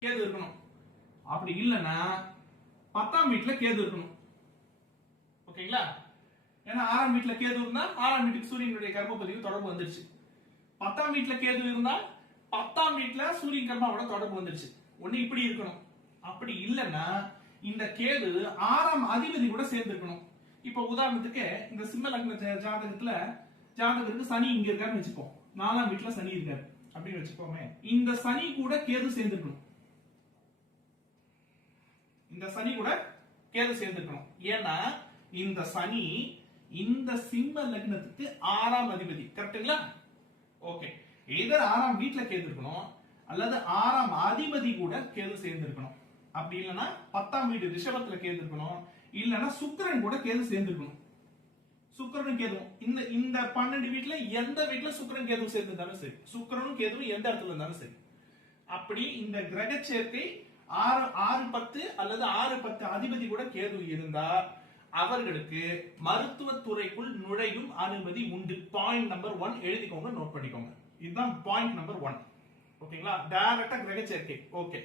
கேது இருக்கணும். அப்படி இல்லைன்னா பத்தாம் வீட்டுல கேது இருக்கணும். ஓகேங்களா? ஏன்னா ஆறாம் வீட்டுல கேது இருந்தா ஆறாம் வீட்டுக்கு சூரியனுடைய கர்மபதிவு தொடர்பு வந்துருச்சு. பத்தாம் வீட்டுல கேது இருந்தா பத்தாம் வீட்டுல சூரியன் கர்மாவோட தொடர்பு வந்துருச்சு. ஒண்ணு இப்படி இருக்கணும். அப்படி இல்லைன்னா இந்த கேது ஆறாம் அதிபதி கூட சேர்ந்து இருக்கணும் இப்ப உதாரணத்துக்கு இந்த சிம்ம லக்ன ஜாதகத்துல ஜாதகத்துக்கு சனி இங்க இருக்காருன்னு வச்சுப்போம். நாலாம் வீட்டுல சனி இருக்காரு. அப்படின்னு வச்சுக்கோமே இந்த சனி கூட கேது சேர்ந்துருக்கணும். இந்த சனி கூட கேது சேர்ந்துக்கணும் ஏன்னா இந்த சனி இந்த சிம்ம லக்னத்துக்கு ஆறாம் அதிபதி. கரெக்ட்டுங்களா? ஓகே. எதர் ஆறாம் வீட்டுல கேது இருக்கணும் அல்லது ஆறாம் அதிபதி கூட கேது சேர்ந்திருக்கணும். அப்படி இல்லைன்னா பத்தாம் வீடு ரிஷபத்துல கேது இருக்கணும் இல்லைன்னா சுக்கிரன் கூட கேது சேர்ந்திருக்கணும். சுக்கிரனும் கேதுவும். இந்த இந்த பன்னெண்டு வீட்டுல எந்த வீட்டுல சுக்கரன் கேதுவும் சேர்ந்திருந்தாலும் சரி. சுக்கரனும் கேதுவும் எந்த இடத்துல இருந்தாலும் சரி. அப்படி இந்த கிரக சேர்க்கை ஆறு ஆறு பத்து அல்லது ஆறு பத்து அதிபதி கூட கேது இருந்தா அவர்களுக்கு மருத்துவத்துறைக்குள் நுழையும் அனுமதி உண்டு. பாயிண்ட் நம்பர் ஒன் எழுதிக்கோங்க நோட் பண்ணிக்கோங்க. இதுதான் பாயிண்ட் நம்பர் ஒன் ஓகேங்களா டைரக்டா கிரக சேர்க்கை. ஓகே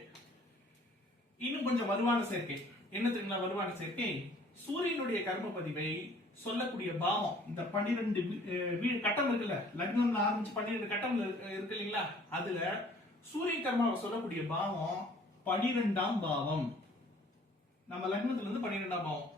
இன்னும் கொஞ்சம் வலுவான சேர்க்கை. என்ன தெரியுங்களா வலுவான சேர்க்கை? சூரியனுடைய கர்ம பதிவை சொல்லக்கூடிய பாவம். இந்த பன்னிரெண்டு வீ- வீடு கட்டம் இருக்குல்ல? லக்னம் ஆரம்பிச்சு பன்னிரெண்டு கட்டம் இருக்கு இல்லைங்களா? அதுல சூரிய கர்மாவை சொல்லக்கூடிய பாவம் பனிரெண்டாம் பாவம். நம்ம லக்னத்துல இருந்து பனிரெண்டாம் பாவம்.